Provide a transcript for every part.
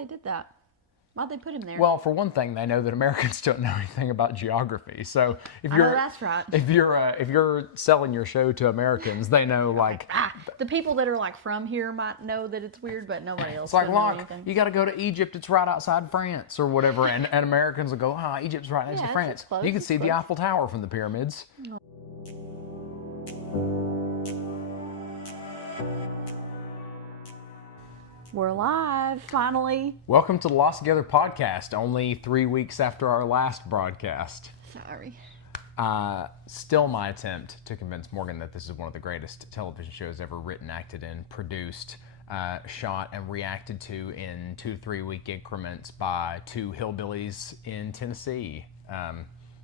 they did that. Why'd they put him there? Well, for one thing, they know that Americans don't know anything about geography. So if I know that's right. if you're selling your show to Americans, they know like the people that are like from here might know that it's weird, but nobody else. it's like, know look, anything. you got to go to Egypt. It's right outside France or whatever, and Americans will go, Egypt's right next to France. It's close, You can see the Eiffel Tower from the pyramids. We're live, finally. Welcome to the Lost Together podcast, only 3 weeks after our last broadcast. Sorry. Still my attempt to convince Morgan that this is one of the greatest television shows ever written, acted in, produced, shot, and reacted to in 2 to 3 week increments by two hillbillies in Tennessee.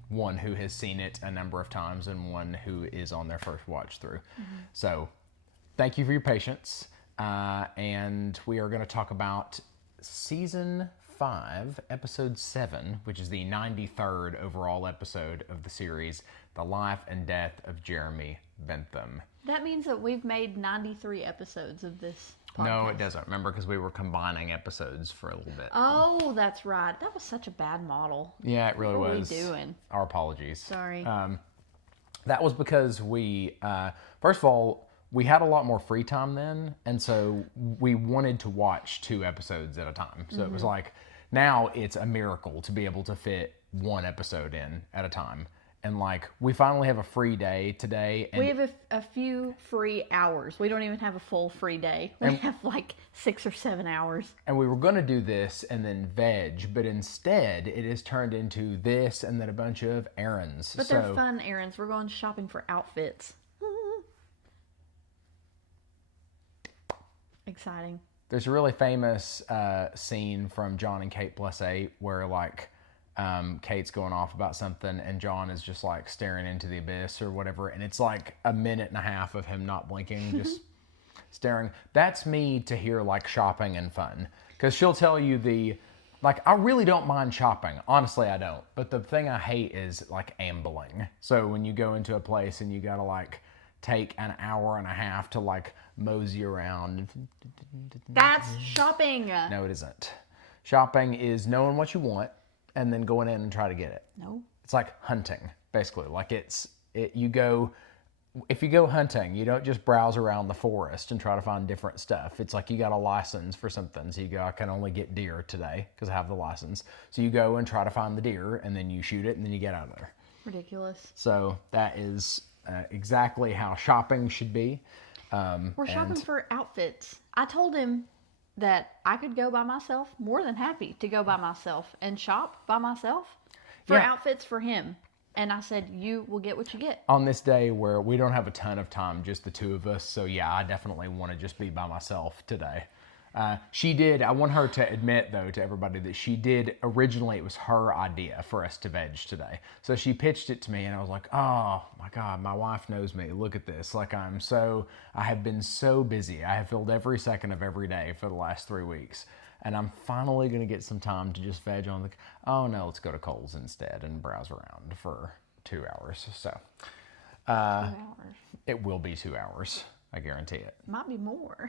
One who has seen it a number of times and one who is on their first watch through. Mm-hmm. So thank you for your patience. And we are going to talk about season 5, episode 7, which is the 93rd overall episode of the series, The Life and Death of Jeremy Bentham. That means that we've made 93 episodes of this podcast. No, it doesn't. Remember, because we were combining episodes for a little bit. Oh, that's right. That was such a bad model. Yeah, it really was. What are we doing? Our apologies. Sorry. That was because we, first of all, we had a lot more free time then, and so we wanted to watch 2 episodes at a time. So it was like, now it's a miracle to be able to fit 1 episode in at a time. And like, we finally have a free day today. And we have a few free hours. We don't even have a full free day. We have like 6 or 7 hours. And we were going to do this and then veg, but instead it has turned into this and then a bunch of errands. But they're fun errands. We're going shopping for outfits. Exciting. There's a really famous scene from John and Kate Plus 8 where like Kate's going off about something and John is just like staring into the abyss or whatever, and it's like a minute and a half of him not blinking, just staring. That's me to hear like shopping and fun, because she'll tell you I really don't mind shopping. Honestly, I don't. But the thing I hate is like ambling. So when you go into a place and you gotta like take an hour and a half to like mosey around. That's shopping. No, it isn't. Shopping is knowing what you want and then going in and try to get it. No. It's like hunting, basically. Like if you go hunting, you don't just browse around the forest and try to find different stuff. It's like you got a license for something. So you go, I can only get deer today because I have the license. So you go and try to find the deer and then you shoot it and then you get out of there. Ridiculous. So that is exactly how shopping should be. We're shopping for outfits. I told him that I could go by myself, more than happy to go by myself and shop by myself for outfits for him. And I said, you will get what you get. On this day where we don't have a ton of time, just the 2 of us. So yeah, I definitely want to just be by myself today. She did, I want her to admit though to everybody that she did, originally it was her idea for us to veg today. So she pitched it to me and I was like, oh my God, my wife knows me. Look at this. Like I have been so busy. I have filled every second of every day for the last 3 weeks. And I'm finally going to get some time to just veg on oh no, let's go to Kohl's instead and browse around for 2 hours. So 2 hours. It will be 2 hours. I guarantee it. Might be more.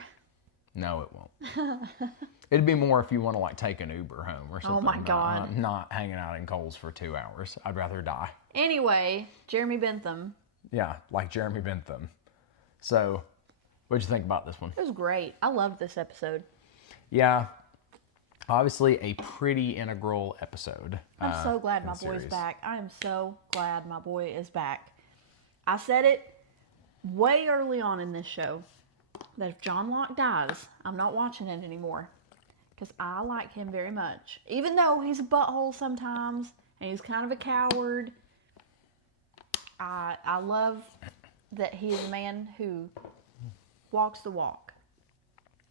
No, it won't. It'd be more if you want to like take an Uber home or something. Oh my God. Not hanging out in Kohl's for 2 hours. I'd rather die. Anyway, Jeremy Bentham. Yeah, like Jeremy Bentham. So, what'd you think about this one? It was great. I loved this episode. Yeah. Obviously a pretty integral episode. I'm so glad my boy's back. I am so glad my boy is back. I said it way early on in this show that if John Locke dies, I'm not watching it anymore. Because I like him very much. Even though he's a butthole sometimes, and he's kind of a coward, I love that he is a man who walks the walk.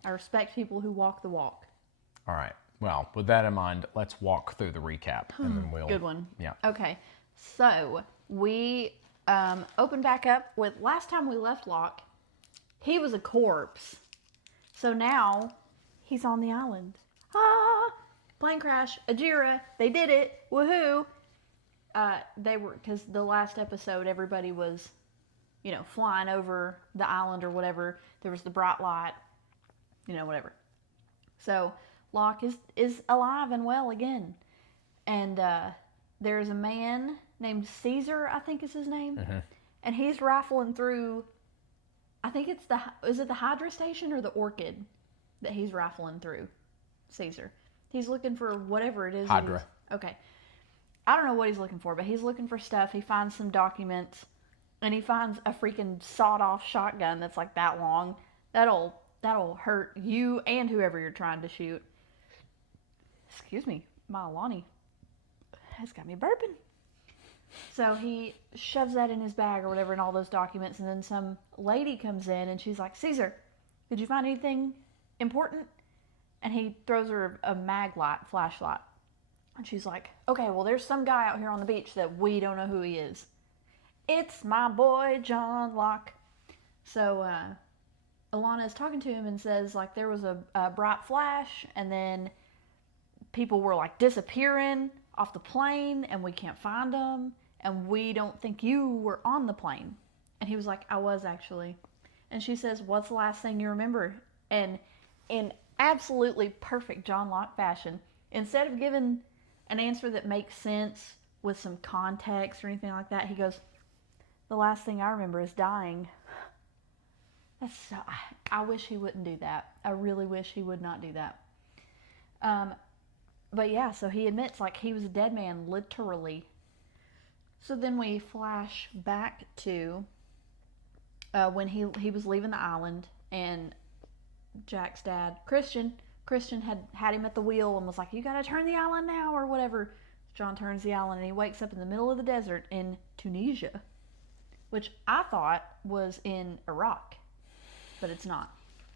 I respect people who walk the walk. All right. Well, with that in mind, let's walk through the recap. And then we'll... Good one. Yeah. Okay. So, we open back up with last time we left Locke, he was a corpse. So now, he's on the island. Plane crash, Ajira, they did it, woohoo. Because the last episode, everybody was, flying over the island or whatever. There was the bright light, whatever. So, Locke is alive and well again. And there's a man named Caesar, I think is his name. Mm-hmm. And he's rifling through, I think it's is it the Hydra Station or the Orchid that he's rifling through? Caesar. He's looking for whatever it is. Hydra. Okay. I don't know what he's looking for, but he's looking for stuff. He finds some documents, and he finds a freaking sawed-off shotgun that's like that long. That'll hurt you and whoever you're trying to shoot. Excuse me, my Alani has got me burping. So he shoves that in his bag or whatever, and all those documents, and then some lady comes in, and she's like, Caesar, did you find anything important? And he throws her a flashlight. And she's like, okay, well, there's some guy out here on the beach that we don't know who he is. It's my boy, John Locke. So Alana is talking to him and says, like, there was a bright flash, and then people were, like, disappearing off the plane, and we can't find them, and we don't think you were on the plane. And he was like, I was, actually. And she says, what's the last thing you remember? And in absolutely perfect John Locke fashion, instead of giving an answer that makes sense with some context or anything like that, he goes, the last thing I remember is dying. That's so, I wish he wouldn't do that. I really wish he would not do that. But yeah, so he admits, like, he was a dead man, literally. So then we flash back to when he was leaving the island, and Jack's dad, Christian had him at the wheel and was like, you gotta turn the island now or whatever. John turns the island, and he wakes up in the middle of the desert in Tunisia, which I thought was in Iraq, but it's not.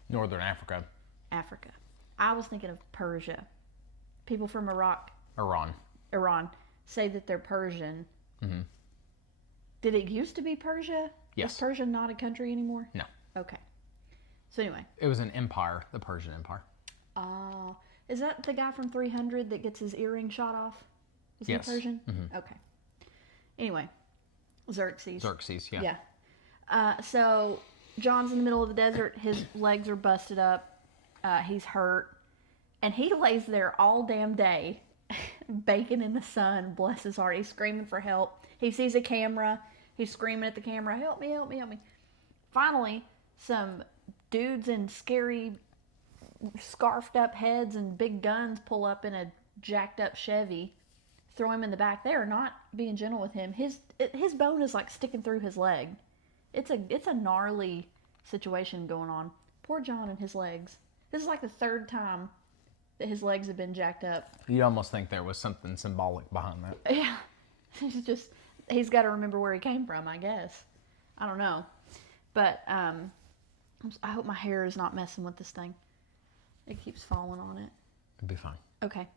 Northern Africa. Africa. I was thinking of Persia. People from Iran say that they're Persian. Mm-hmm. Did it used to be Persia? Yes. Is Persia not a country anymore? No. Okay. So anyway. It was an empire, the Persian Empire. Is that the guy from 300 that gets his earring shot off? Is yes. he Persian? Mm-hmm. Okay. Anyway. Xerxes, yeah. So John's in the middle of the desert. His legs are busted up. He's hurt. And he lays there all damn day, baking in the sun. Bless his heart. He's screaming for help. He sees a camera. He's screaming at the camera, help me, help me, help me. Finally, some dudes in scary, scarfed up heads and big guns pull up in a jacked up Chevy, throw him in the back. They are not being gentle with him. His bone is like sticking through his leg. It's a gnarly situation going on. Poor John and his legs. This is like the third time that his legs have been jacked up. You almost think there was something symbolic behind that. Yeah. He's got to remember where he came from, I guess. I don't know. But I hope my hair is not messing with this thing. It keeps falling on it. It'll be fine. Okay.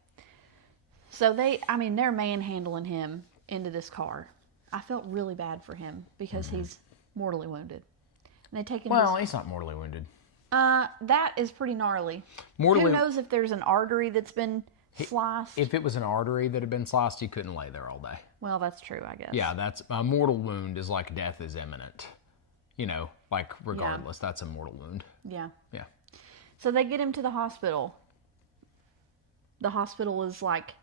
So they're manhandling him into this car. I felt really bad for him because he's mortally wounded. And they take him. Well, he's not mortally wounded. That is pretty gnarly. Who knows if there's an artery that's been sliced? If it was an artery that had been sliced, he couldn't lay there all day. Well, that's true, I guess. Yeah, that's a mortal wound is like death is imminent. You know, like regardless, that's a mortal wound. Yeah. Yeah. So they get him to the hospital. The hospital is like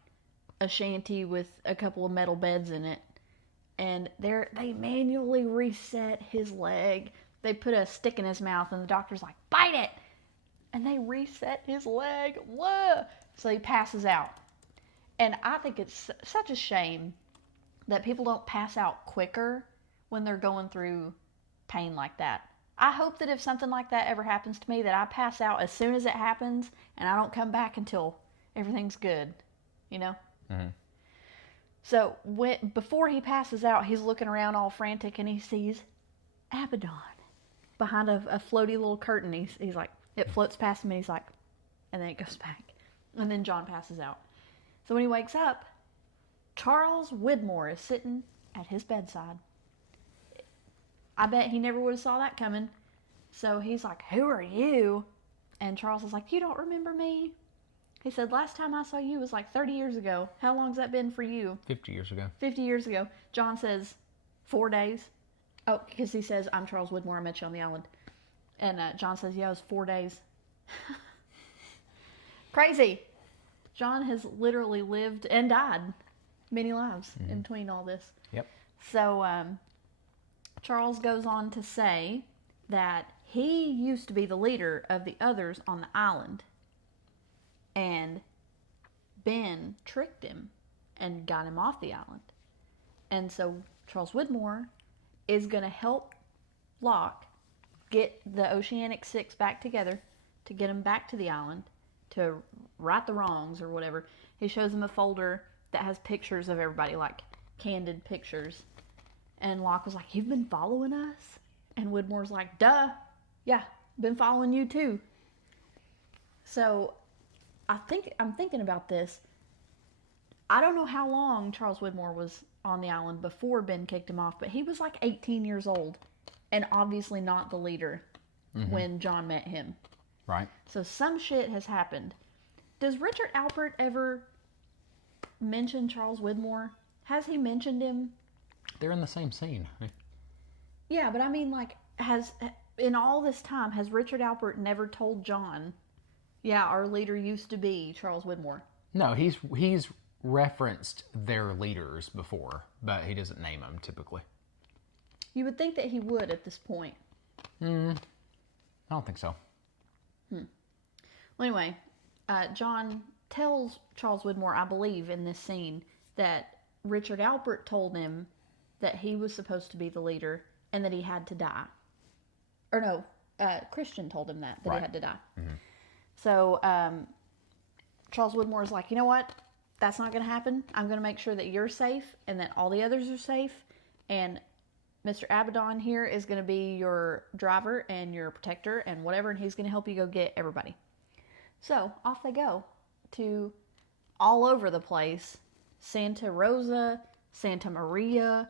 a shanty with a couple of metal beds in it. And they manually reset his leg. They put a stick in his mouth, and the doctor's like, bite it! And they reset his leg. Whoa! So he passes out. And I think it's such a shame that people don't pass out quicker when they're going through pain like that. I hope that if something like that ever happens to me, that I pass out as soon as it happens, and I don't come back until everything's good. You know? Mm-hmm. So before he passes out, he's looking around all frantic, and he sees Abaddon behind a floaty little curtain. He's like, it floats past him, and he's like, and then it goes back. And then John passes out. So when he wakes up, Charles Widmore is sitting at his bedside. I bet he never would have saw that coming. So he's like, who are you? And Charles is like, you don't remember me? He said, last time I saw you was like 30 years ago. How long's that been for you? 50 years ago. 50 years ago. John says, 4 days. Oh, because he says, I'm Charles Widmore. I met you on the island. And John says, yeah, it was 4 days. Crazy. John has literally lived and died many lives in between all this. Yep. So Charles goes on to say that he used to be the leader of the others on the island. And Ben tricked him and got him off the island. And so Charles Widmore is going to help Locke get the Oceanic Six back together to get him back to the island to right the wrongs or whatever. He shows him a folder that has pictures of everybody, like candid pictures. And Locke was like, "You've been following us?" And Widmore's like, "Duh. Yeah, been following you too." So I'm thinking about this. I don't know how long Charles Widmore was on the island before Ben kicked him off, but he was like 18 years old and obviously not the leader when John met him. Right. So some shit has happened. Does Richard Alpert ever mention Charles Widmore? Has he mentioned him? They're in the same scene. Yeah, but I mean, like, in all this time, has Richard Alpert never told John, yeah, our leader used to be Charles Widmore? No, he's referenced their leaders before, but he doesn't name them typically. You would think that he would at this point. I don't think so. Well, anyway, John tells Charles Widmore, I believe, in this scene, that Richard Alpert told him that he was supposed to be the leader and that he had to die. Or no, Christian told him that Right. he had to die. So Charles Widmore is like, you know what? That's not going to happen. I'm going to make sure that you're safe and that all the others are safe. And Mr. Abaddon here is going to be your driver and your protector and whatever, and he's going to help you go get everybody. So off they go to all over the place. Santa Rosa, Santa Maria,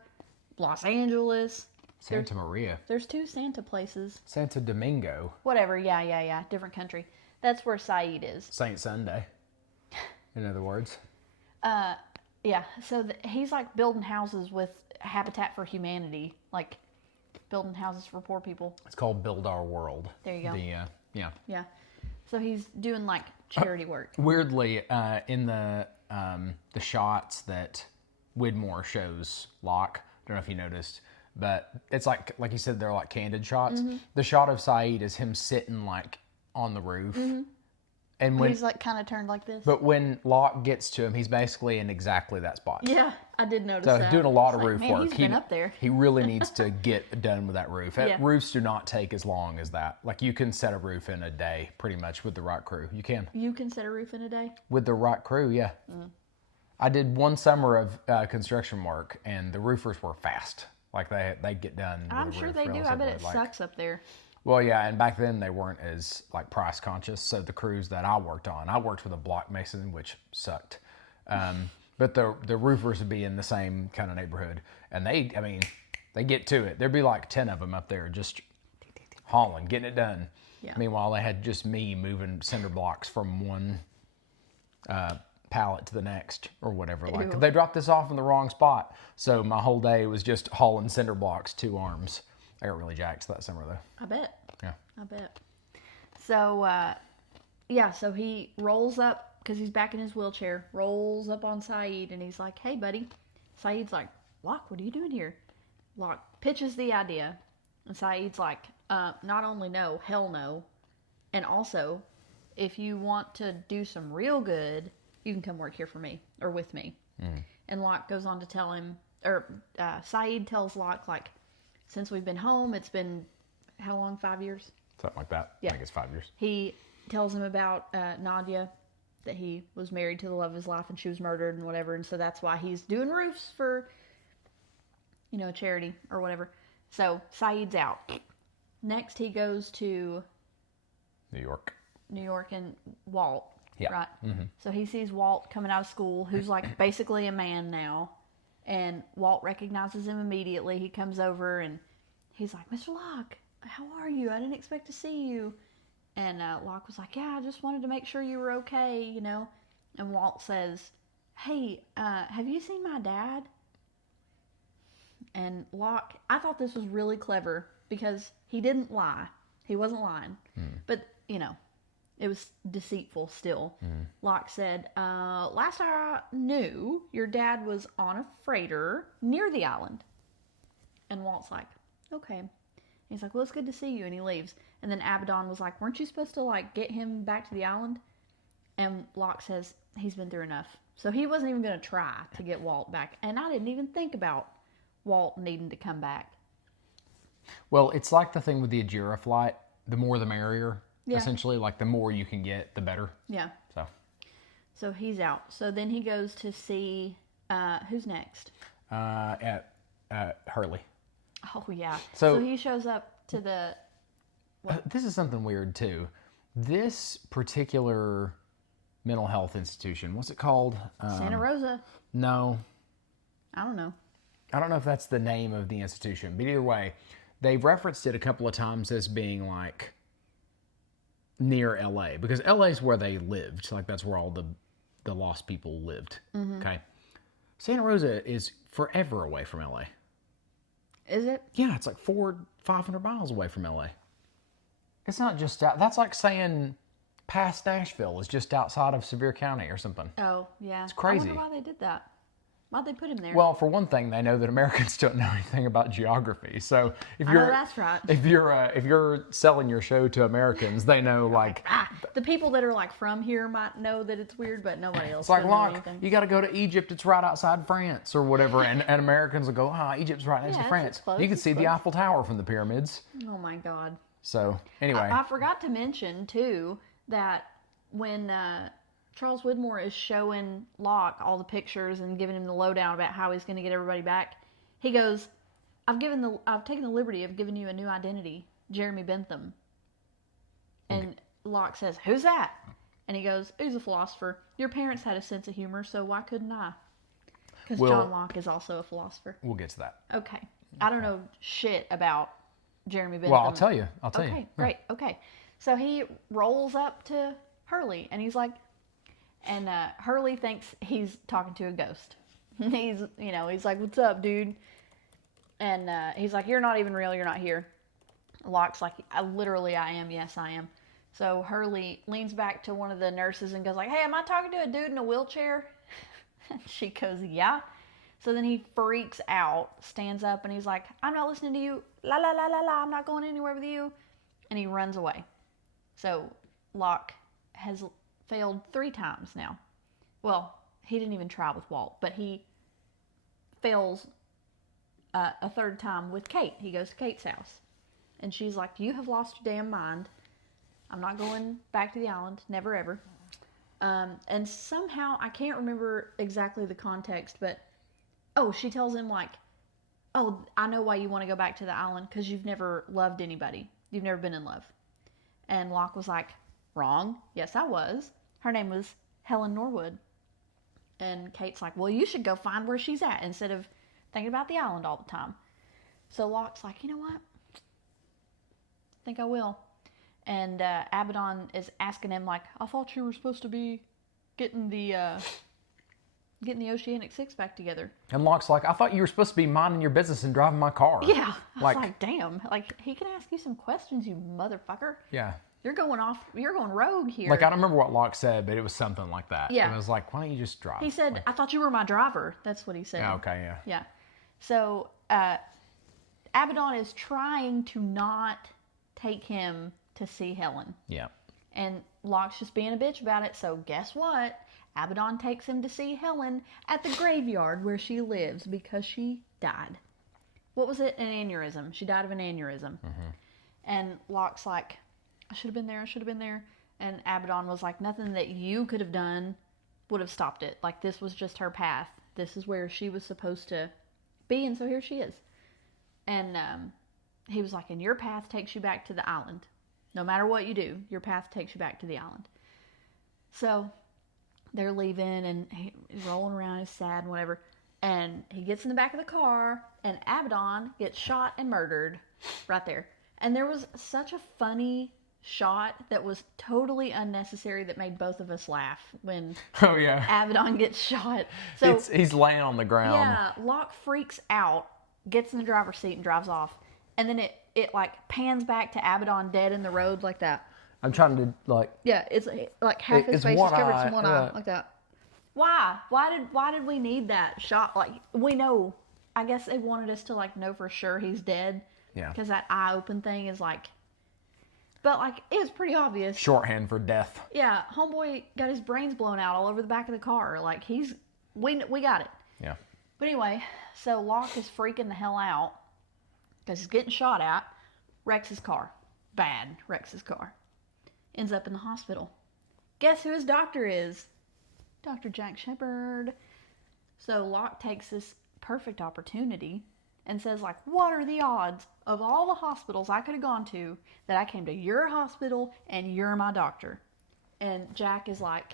Los Angeles. Santa Maria. There's 2 Santa places. Santo Domingo. Whatever, yeah. Different country. That's where Saeed is. Saint Sunday. In other words. Yeah, so he's like building houses with Habitat for Humanity, like building houses for poor people. It's called Build Our World. There you go. Yeah. Yeah. So he's doing like charity work. Weirdly, in the shots that Widmore shows Locke, I don't know if you noticed, but it's like you said, they're like candid shots. The shot of Saeed is him sitting like on the roof. And when He's like kind of turned like this. But when Locke gets to him, he's basically in exactly that spot. Yeah, I did notice So that. he's doing a lot of It's like, roof man, work. He's been up there. He really needs to get done with that roof. Yeah. Roofs do not take as long as that. Like you can set a roof in a day, pretty much, with the right crew. You can. You can set a roof in a day? With the right crew, yeah. I did one summer of construction work, and the roofers were fast. Like they get done. With I'm a sure roof they do. I bet it relatively, sucks up there. Well, yeah, and back then they weren't as like price conscious. So the crews that I worked on, I worked with a block mason, which sucked. But the roofers would be in the same kind of neighborhood, and they get to it. There'd be like 10 of them up there just hauling, getting it done. Yeah. Meanwhile, they had just me moving cinder blocks from one pallet to the next or whatever. Like Ew. they dropped this off in the wrong spot, so my whole day was just hauling cinder blocks 2 arms. I got really jacked that summer though. I bet. Yeah. I bet. So, so he rolls up, because he's back in his wheelchair, rolls up on Saeed, and he's like, hey, buddy. Saeed's like, Locke, what are you doing here? Locke pitches the idea, and Saeed's like, not only no, hell no, and also, if you want to do some real good, you can come work here for me, or with me. And Locke goes on to tell him, Saeed tells Locke, like, since we've been home, it's been, how long, 5 years? Something like that. Yeah. I think it's 5 years. He tells him about Nadia, that he was married to the love of his life and she was murdered and whatever. And so that's why he's doing roofs for, a charity or whatever. So Saeed's out. Next, he goes to New York and Walt. Yeah. Right. So he sees Walt coming out of school, who's like basically a man now. And Walt recognizes him immediately. He comes over and he's like, Mr. Locke, how are you? I didn't expect to see you. And Locke was like, yeah, I just wanted to make sure you were okay, And Walt says, hey, have you seen my dad? And Locke, I thought this was really clever because he didn't lie. He wasn't lying. But, It was deceitful still. Locke said, last I knew, your dad was on a freighter near the island. And Walt's like, okay. And he's like, well, it's good to see you. And he leaves. And then Abaddon was like, weren't you supposed to, like, get him back to the island? And Locke says, he's been through enough. So he wasn't even going to try to get Walt back. And I didn't even think about Walt needing to come back. Well, it's like the thing with the Ajira flight. The more the merrier. Yeah. Essentially, like the more you can get, the better. Yeah. So he's out. So then he goes to see, who's next? At Hurley. Oh, yeah. So he shows up to the... This is something weird, too. This particular mental health institution, what's it called? Santa Rosa. No. I don't know. I don't know if that's the name of the institution, but either way, they've referenced it a couple of times as being like near LA, because LA is where they lived. Like that's where all the lost people lived. Okay. Santa Rosa is forever away from LA. Is it? Yeah, it's like 400-500 miles away from LA. It's not just out. That's like saying past Nashville is just outside of Sevier County or something. Oh, yeah. It's crazy. I wonder why they did that. Why'd they put him there? Well, for one thing, they know that Americans don't know anything about geography. So if I you're, know that's right. if you're selling your show to Americans, they know like the people that are like from here might know that it's weird, but nobody else. it's like, doesn't know look, anything. you got to go to Egypt. It's right outside France or whatever, and Americans will go, Egypt's right next to it's France. close, You can it's see the close. Eiffel Tower from the pyramids. Oh my God. So anyway, I forgot to mention too that when Charles Widmore is showing Locke all the pictures and giving him the lowdown about how he's going to get everybody back, he goes, I've taken the liberty of giving you a new identity, Jeremy Bentham. And Locke says, who's that? And he goes, he's a philosopher. Your parents had a sense of humor, so why couldn't I? Because John Locke is also a philosopher. we'll get to that. Okay. I don't know shit about Jeremy Bentham. Well, I'll tell you. Okay, great. Okay. So he rolls up to Hurley and he's like, and Hurley thinks he's talking to a ghost. He's like, what's up, dude? And he's like, you're not even real. You're not here. Locke's like, I am. Yes, I am. So Hurley leans back to one of the nurses and goes like, hey, am I talking to a dude in a wheelchair? And she goes, yeah. So then he freaks out, stands up, and he's like, I'm not listening to you. La, la, la, la, la. I'm not going anywhere with you. And he runs away. So Locke has failed 3 times now. Well, he didn't even try with Walt, but he fails a 3rd time with Kate. He goes to Kate's house. And she's like, you have lost your damn mind. I'm not going back to the island. Never, ever. And somehow, I can't remember exactly the context, but, she tells him like, I know why you want to go back to the island, because you've never loved anybody. You've never been in love. And Locke was like, wrong. Yes, I was. Her name was Helen Norwood. And Kate's like, well, you should go find where she's at instead of thinking about the island all the time. So Locke's like, you know what? I think I will. And Abaddon is asking him like, I thought you were supposed to be getting the Oceanic Six back together. And Locke's like, I thought you were supposed to be minding your business and driving my car. Yeah. I was like, damn. Like, he can ask you some questions, you motherfucker. Yeah. You're going rogue here. Like, I don't remember what Locke said, but it was something like that. Yeah. And I was like, why don't you just drive? He said, I thought you were my driver. That's what he said. Yeah, okay, yeah. Yeah. So, Abaddon is trying to not take him to see Helen. Yeah. And Locke's just being a bitch about it. So, guess what? Abaddon takes him to see Helen at the graveyard where she lives because she died. What was it? An aneurysm. She died of an aneurysm. Mm-hmm. And Locke's like, I should have been there. And Abaddon was like, nothing that you could have done would have stopped it. Like, this was just her path. This is where she was supposed to be, and so here she is. And he was like, and your path takes you back to the island. No matter what you do, your path takes you back to the island. So they're leaving, and he's rolling around, he's sad and whatever. And he gets in the back of the car, and Abaddon gets shot and murdered right there. And there was such a funny shot that was totally unnecessary that made both of us laugh when Abaddon gets shot. So he's laying on the ground. Yeah, Locke freaks out, gets in the driver's seat and drives off. And then it like pans back to Abaddon dead in the road like that. I'm trying to like. Yeah, it's like half his It's face is one covered eye, in one eye, like that. Why? Why did we need that shot? Like, we know. I guess they wanted us to like know for sure he's dead. Yeah. Because that eye open thing is like, but like it's pretty obvious. Shorthand for death. Yeah, homeboy got his brains blown out all over the back of the car. Like we got it. Yeah. But anyway, so Locke is freaking the hell out because he's getting shot at. Wrecks his car. Bad. Wrecks his car. Ends up in the hospital. Guess who his doctor is? Dr. Jack Shepard. So Locke takes this perfect opportunity and says, like, what are the odds of all the hospitals I could have gone to that I came to your hospital and you're my doctor? And Jack is like,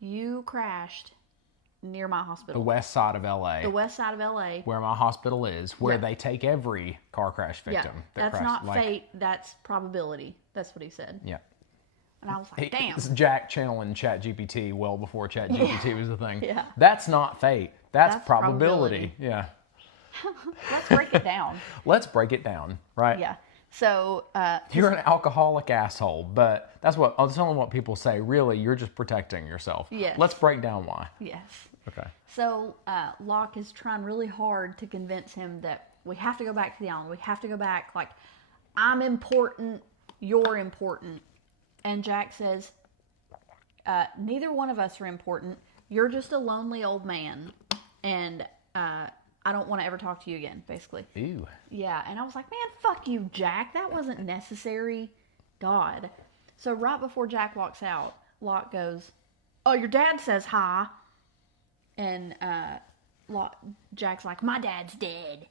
you crashed near my hospital. The west side of LA. The west side of LA. Where my hospital is, where Yeah. they take every car crash victim. Yeah, that that's crashed, not fate, that's probability. That's what he said. Yeah. And I was like, damn. It's Jack channeling ChatGPT well before ChatGPT was a thing. Yeah. That's not fate. That's probability. probability. Yeah. Let's break it down. Let's break it down, right? Yeah. So, You're an alcoholic asshole, but that's only what people say. Really, you're just protecting yourself. Yes. Let's break down why. yes. Okay. So, Locke is trying really hard to convince him that we have to go back to the island. We have to go back. Like, I'm important. You're important. And Jack says, neither one of us are important. You're just a lonely old man. And I don't want to ever talk to you again, basically. Ew. Yeah. And I was like, man, fuck you, Jack. That wasn't necessary. God. So right before Jack walks out, Locke goes, oh, your dad says hi. And Jack's like, my dad's dead.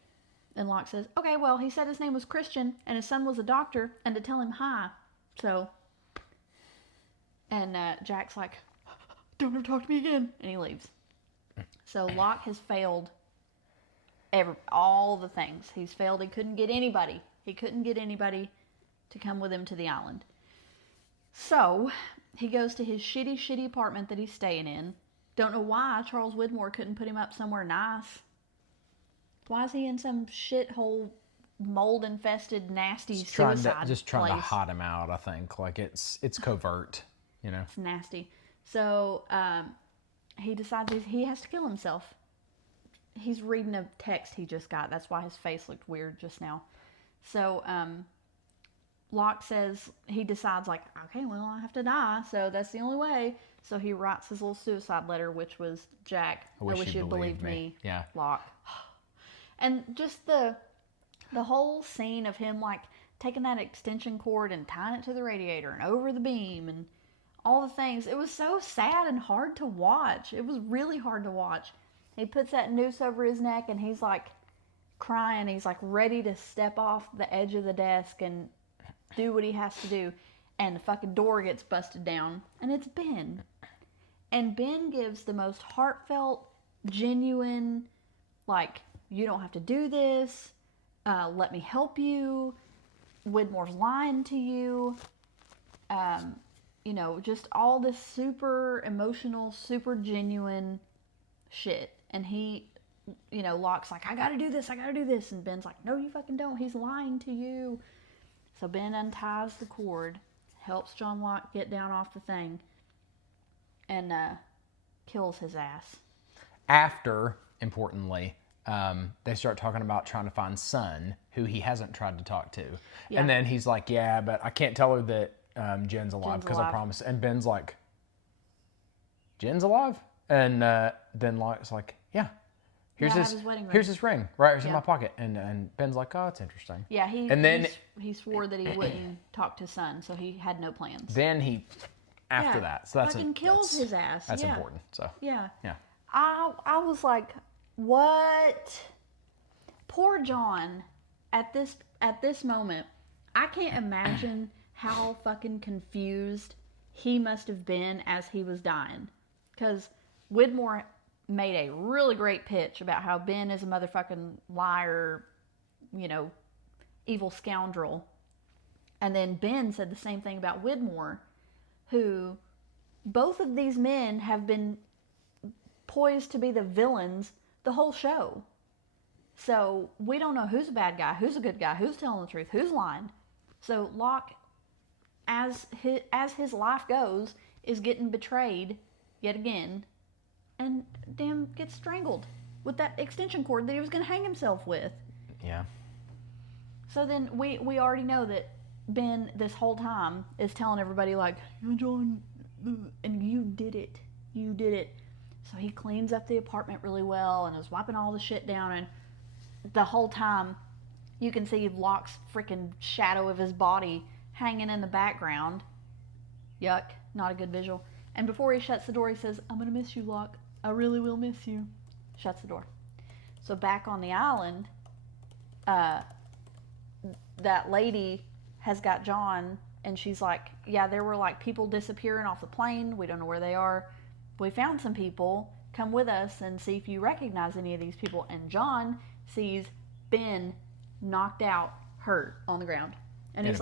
And Locke says, okay, well, he said his name was Christian and his son was a doctor and to tell him hi. So, and Jack's like, don't ever talk to me again. And he leaves. So Locke has failed all the things. He's failed. He couldn't get anybody. He couldn't get anybody to come with him to the island. So he goes to his shitty apartment that he's staying in. Don't know why Charles Widmore couldn't put him up somewhere nice. Why is he in some shithole, mold-infested, nasty suicide Just trying to place? hot him out, I think. Like, it's covert, you know? It's nasty. So he decides he has to kill himself. He's reading a text he just got. That's why his face looked weird just now. So Locke says, he decides, like, okay, well, I have to die, so that's the only way. So he writes his little suicide letter, which was, Jack, I wish you'd believed me. Yeah. Locke. And just the whole scene of him, like, taking that extension cord and tying it to the radiator and over the beam and all the things. It was so sad and hard to watch. It was really hard to watch. He puts that noose over his neck and he's, like, crying. He's, like, ready to step off the edge of the desk and do what he has to do. And the fucking door gets busted down. And it's Ben. And Ben gives the most heartfelt, genuine, like, you don't have to do this. Let me help you. Widmore's lying to you. You know, just all this super emotional, super genuine shit. And he, you know, Locke's like, I gotta do this. And Ben's like, no, you fucking don't. He's lying to you. So Ben unties the cord, helps John Locke get down off the thing, and kills his ass. After, importantly, they start talking about trying to find Son, who he hasn't tried to talk to. Yeah. And then he's like, yeah, but I can't tell her that Jen's alive because I alive. promised. And Ben's like, Jen's alive? And then Locke's like, yeah. Here's I have his his wedding ring. Here's his ring, right? It's in Yeah. my pocket. And Ben's like, oh, it's interesting. Yeah, then he swore that he wouldn't talk to Son, so he had no plans. Then he, after Yeah, that, so that's fucking kills his ass. That's Yeah. important. So Yeah. yeah, I was like, what? Poor John. At this moment, I can't imagine how fucking confused he must have been as he was dying. Because Widmore made a really great pitch about how Ben is a motherfucking liar, you know, evil scoundrel. And then Ben said the same thing about Widmore, who both of these men have been poised to be the villains the whole show. So we don't know who's a bad guy, who's a good guy, who's telling the truth, who's lying. So Locke as his life goes, is getting betrayed yet again, and damn gets strangled with that extension cord that he was going to hang himself with. Yeah. So then we already know that Ben this whole time is telling everybody like, John, and you did it. You did it. So he cleans up the apartment really well and is wiping all the shit down, and the whole time you can see Locke's freaking shadow of his body hanging in the background. Yuck, not a good visual. And before he shuts the door, he says, I'm going to miss you, Locke. I really will miss you. Shuts the door. So back on the island, that lady has got John, and she's like, yeah, there were like people disappearing off the plane. We don't know where they are. We found some people. Come with us and see if you recognize any of these people. And John sees Ben knocked out, hurt on the ground. And he's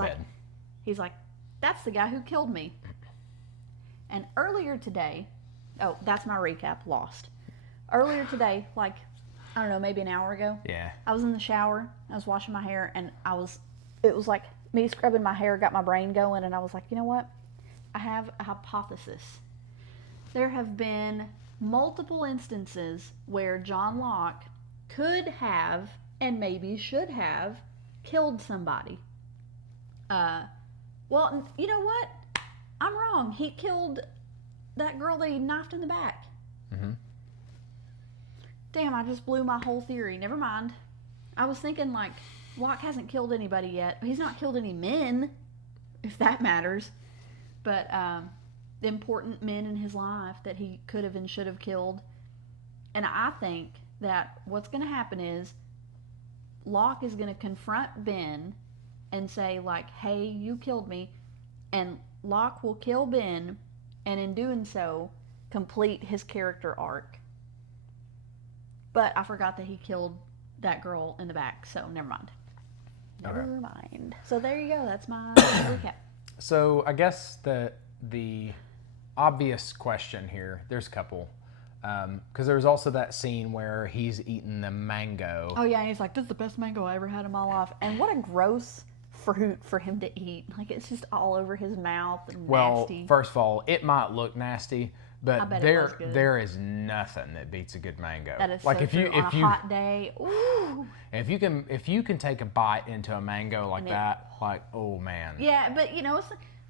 like, that's the guy who killed me. And earlier today, oh, that's my recap, lost. Earlier today, like, I don't know, maybe an hour ago. Yeah. I was in the shower, I was washing my hair, and it was like me scrubbing my hair got my brain going, and I was like, you know what? I have a hypothesis. There have been multiple instances where John Locke could have, and maybe should have, killed somebody. Well, you know what? I'm wrong. He killed that girl that he knifed in the back. Mm-hmm. Damn, I just blew my whole theory. Never mind. I was thinking, like, Locke hasn't killed anybody yet. He's not killed any men, if that matters. But the important men in his life that he could have and should have killed. And I think that what's going to happen is Locke is going to confront Ben and say, like, hey, you killed me. And Locke will kill Ben, and in doing so, complete his character arc. But I forgot that he killed that girl in the back, so never mind. Never mind. So there you go. That's my recap. So I guess the obvious question here, there's a couple. Because there's also that scene where he's eating the mango. Oh, yeah, and he's like, this is the best mango I ever had in my life. And what a gross fruit for him to eat. Like, it's just all over his mouth and nasty. Well, first of all, it might look nasty, but there is nothing that beats a good mango. That is like so true. On a hot day. Ooh. If you can take a bite into a mango like that, like, oh man. Yeah, but you know, it's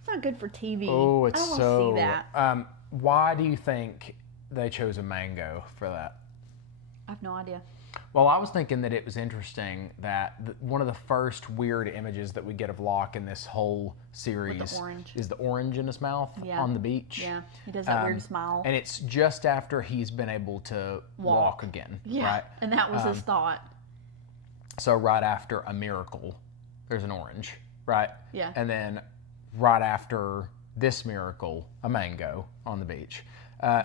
not good for TV. Oh, it's I don't so. want to see that. Why do you think they chose a mango for that? I have no idea. Well, I was thinking that it was interesting that one of the first weird images that we get of Locke in this whole series is the orange in his mouth on the beach. Yeah, he does that weird smile. And it's just after he's been able to walk again. Yeah, right? And that was his thought. So right after a miracle, there's an orange, right? Yeah. And then right after this miracle, a mango on the beach.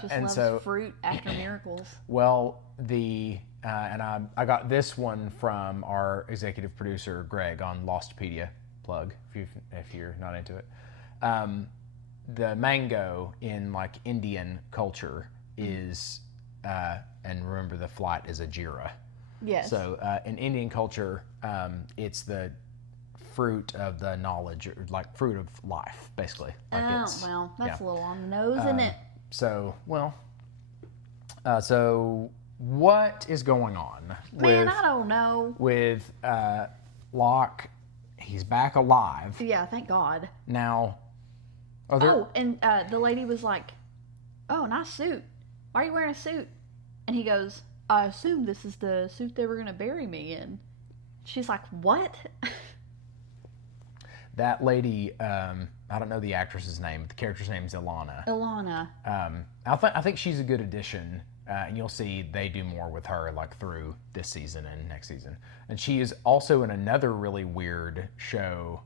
Just loves fruit after miracles. Well, and I got this one from our executive producer Greg on Lostpedia. Plug if you're not into it. The mango in like Indian culture is, and remember the flight is a jira. Yes. So in Indian culture, it's the fruit of the knowledge, or like fruit of life, basically. Like well, that's a little on the nose, isn't it? So what is going on? Man, I don't know. With Locke, he's back alive. Yeah, thank God. Now, and the lady was like, oh, nice suit. Why are you wearing a suit? And he goes, I assume this is the suit they were going to bury me in. She's like, what? That lady, I don't know the actress's name, but the character's name is Ilana. Ilana. I think she's a good addition, and you'll see they do more with her like through this season and next season. And she is also in another really weird show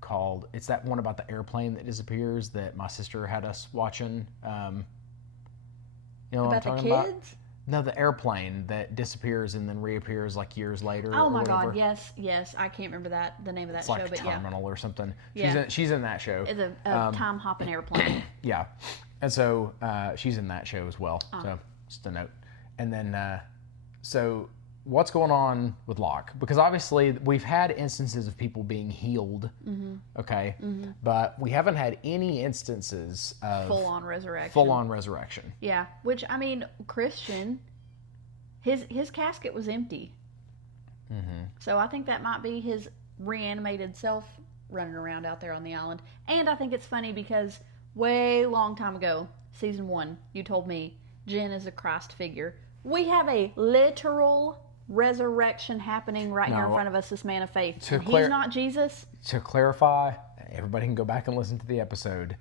called, it's that one about the airplane that disappears that my sister had us watching. You know what I'm talking about? About the kids? No, the airplane that disappears and then reappears like years later. Oh my God! Yes. I can't remember the name of that show, like but Terminal or something. Yeah. She's in that show. It's a time hopping airplane. Yeah, and so she's in that show as well. So just a note. And then so what's going on with Locke? Because obviously we've had instances of people being healed, okay, but we haven't had any instances of Full-on resurrection. full-on resurrection. Yeah, which, I mean, Christian, his casket was empty. So I think that might be his reanimated self running around out there on the island. And I think it's funny because way long time ago, season 1, you told me Jen is a Christ figure. We have a literal resurrection happening right here in front of us, this man of faith. He's not Jesus. To clarify, everybody can go back and listen to the episode.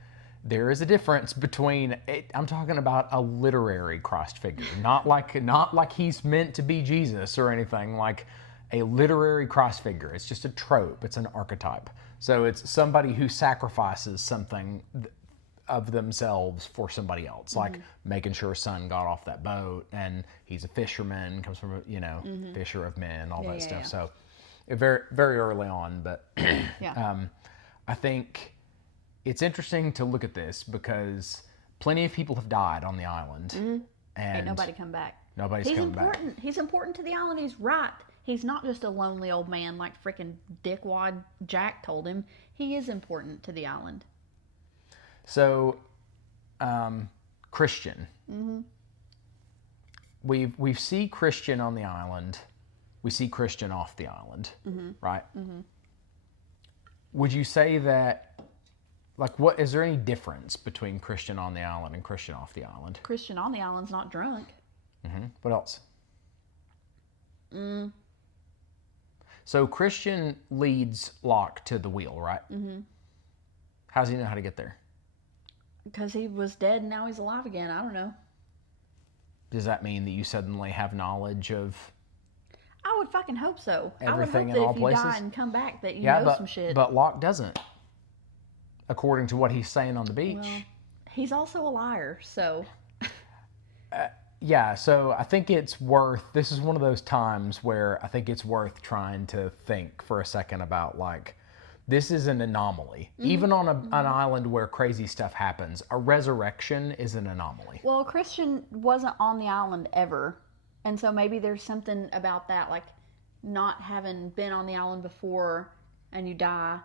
There is a difference between, I'm talking about a literary Christ figure, not like he's meant to be Jesus or anything, like a literary Christ figure. It's just a trope. It's an archetype. So it's somebody who sacrifices something of themselves for somebody else, like making sure son got off that boat, and he's a fisherman, comes from fisher of men, all that stuff. Yeah. So very, very early on, but I think it's interesting to look at this because plenty of people have died on the island, and ain't nobody come back. Nobody's coming back. He's important to the island. He's right. He's not just a lonely old man like freaking dickwad Jack told him. He is important to the island. So, Christian. We see Christian on the island. We see Christian off the island, right? Would you say that, like, what is there any difference between Christian on the island and Christian off the island? Christian on the island's not drunk. What else? So Christian leads Locke to the wheel, right? How does he know how to get there? Because he was dead and now he's alive again. I don't know. Does that mean that you suddenly have knowledge of I would fucking hope so. everything I would hope in that all if places? you die and come back that you know some shit. But Locke doesn't, according to what he's saying on the beach. Well, he's also a liar, so... Yeah, so I think this is one of those times where I think it's worth trying to think for a second about, like, this is an anomaly. Even on an island where crazy stuff happens, a resurrection is an anomaly. Well, Christian wasn't on the island ever, and so maybe there's something about that, like not having been on the island before and you die.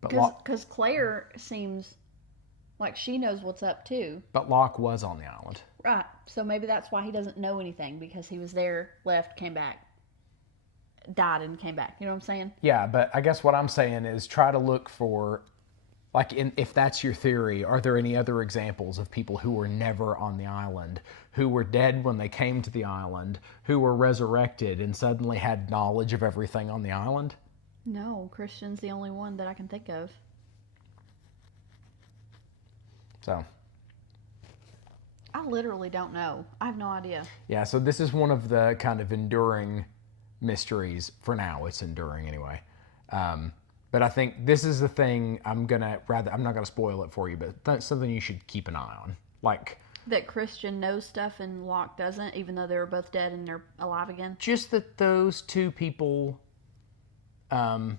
Because Claire seems like she knows what's up too. But Locke was on the island. Right. So maybe that's why he doesn't know anything, because he was there, left, came back, died and came back. You know what I'm saying? Yeah, but I guess what I'm saying is try to look for, like, if that's your theory, are there any other examples of people who were never on the island, who were dead when they came to the island, who were resurrected and suddenly had knowledge of everything on the island? No, Christian's the only one that I can think of. So... I literally don't know. I have no idea. Yeah, so this is one of the kind of enduring mysteries. For now, it's enduring anyway. But I think this is the thing I'm not gonna spoil it for you, but that's something you should keep an eye on. Like that Christian knows stuff and Locke doesn't, even though they were both dead and they're alive again. Just that those two people, are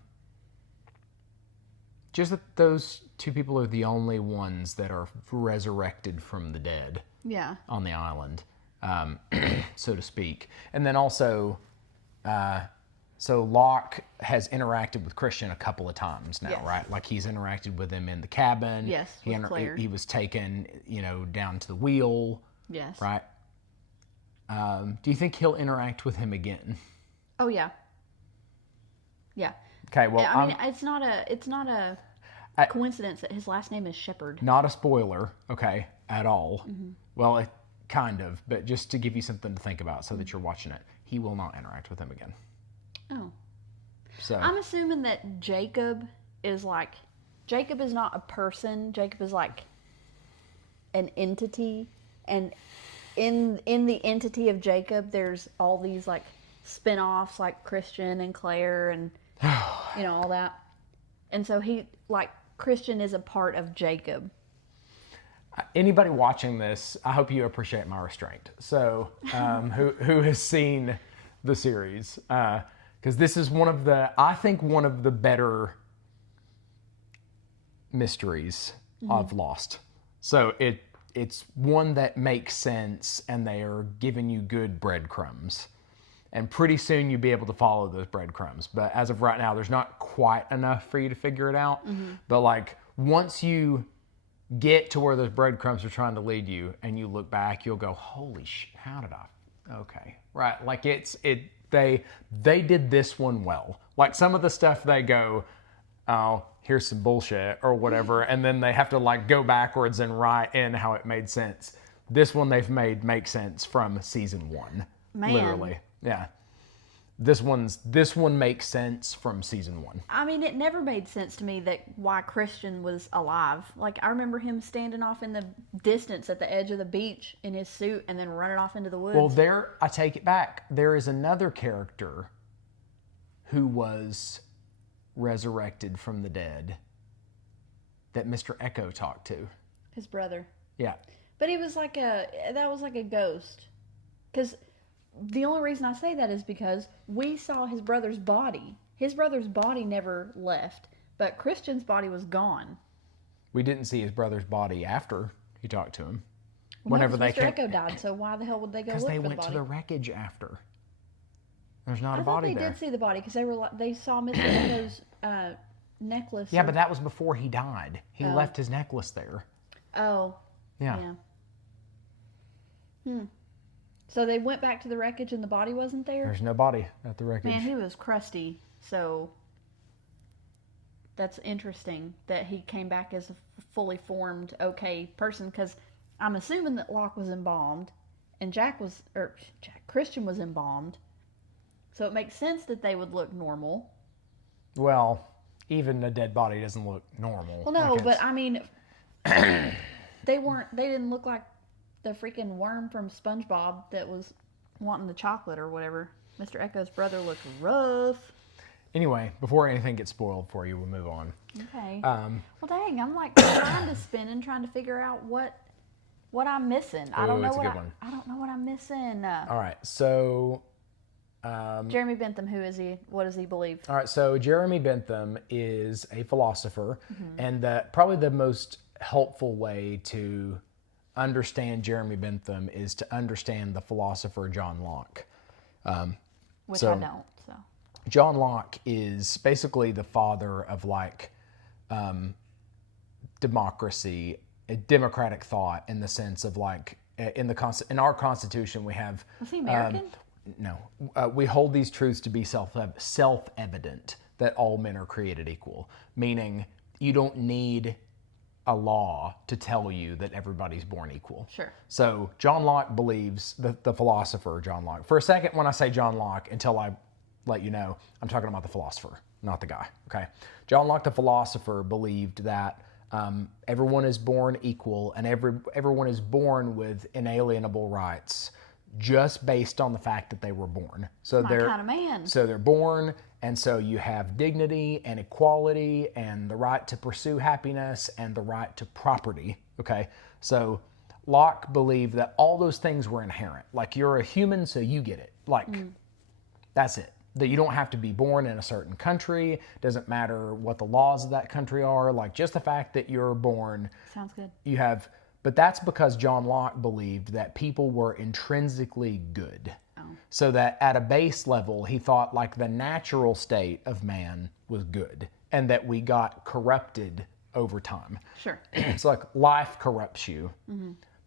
the only ones that are resurrected from the dead. Yeah. On the island, so to speak. And then also, so Locke has interacted with Christian a couple of times now, right? Like he's interacted with him in the cabin. Yes, with Claire. He was taken, down to the wheel. Yes. Right? Do you think he'll interact with him again? Oh, yeah. Yeah. Okay, well, I mean, it's not a coincidence that his last name is Shepherd. Not a spoiler, okay, at all. Well, kind of, but just to give you something to think about so that you're watching it, he will not interact with him again. Oh. So I'm assuming that Jacob is not a person. Jacob is like an entity, and in the entity of Jacob, there's all these like spin-offs like Christian and Claire and all that. And so Christian is a part of Jacob. Anybody watching this, I hope you appreciate my restraint. So, who has seen the series? Because this is one of the better mysteries of Lost. So it's one that makes sense, and they are giving you good breadcrumbs. and pretty soon you'll be able to follow those breadcrumbs. But as of right now, there's not quite enough for you to figure it out. But like once you get to where those breadcrumbs are trying to lead you and you look back, you'll go, holy shit, how did I? Okay, right. Like they did this one well. Like some of the stuff they go, oh, here's some bullshit or whatever, and then they have to like go backwards and write in how it made sense. This one they've made make sense from season 1. Man. Literally. Yeah. This one makes sense from season 1. I mean, it never made sense to me that why Christian was alive. Like, I remember him standing off in the distance at the edge of the beach in his suit and then running off into the woods. Well, I take it back. There is another character who was resurrected from the dead that Mr. Echo talked to. His brother. Yeah. But he was like that was like a ghost. Because the only reason I say that is because we saw his brother's body. His brother's body never left, but Christian's body was gone. We didn't see his brother's body after he talked to him. Whenever Mr. Echo died, so why the hell would they go look for the body? Because they went to the wreckage after. There's not a I body thought there. they did see the body because they saw Mr. Echo's necklace. Yeah, but that was before he died. He left his necklace there. Oh. Yeah. So they went back to the wreckage and the body wasn't there? There's no body at the wreckage. Man, he was crusty. So that's interesting that he came back as a fully formed, okay person. Because I'm assuming that Locke was embalmed and Christian was embalmed. So it makes sense that they would look normal. Well, even a dead body doesn't look normal. Well, no, but I mean, they didn't look like the freaking worm from SpongeBob that was wanting the chocolate or whatever. Mr. Echo's brother looked rough. Anyway, before anything gets spoiled for you, we'll move on. Okay. Well, dang, I'm like trying to spin and trying to figure out what I'm missing. I don't know what I'm missing. All right, so Jeremy Bentham, who is he? What does he believe? All right, so Jeremy Bentham is a philosopher, and probably the most helpful way to understand Jeremy Bentham is to understand the philosopher John Locke. Which I don't. So John Locke is basically the father of like democracy, a democratic thought in the sense of like in our Constitution we have. Was he American? No, we hold these truths to be self-evident that all men are created equal, meaning you don't need a law to tell you that everybody's born equal. Sure. So John Locke believes, the philosopher John Locke. For a second, when I say John Locke, until I let you know, I'm talking about the philosopher, not the guy, okay? John Locke, the philosopher, believed that everyone is born equal and everyone is born with inalienable rights just based on the fact that they were born. So my kind of man. So they're born, and so you have dignity and equality and the right to pursue happiness and the right to property, okay? So Locke believed that all those things were inherent. Like you're a human, so you get it. Like, that's it. That you don't have to be born in a certain country. Doesn't matter what the laws of that country are. Like just the fact that you're born. Sounds good. You have... But that's because John Locke believed that people were intrinsically good. Oh. So that at a base level, he thought like the natural state of man was good and that we got corrupted over time. Sure. It's like life corrupts you,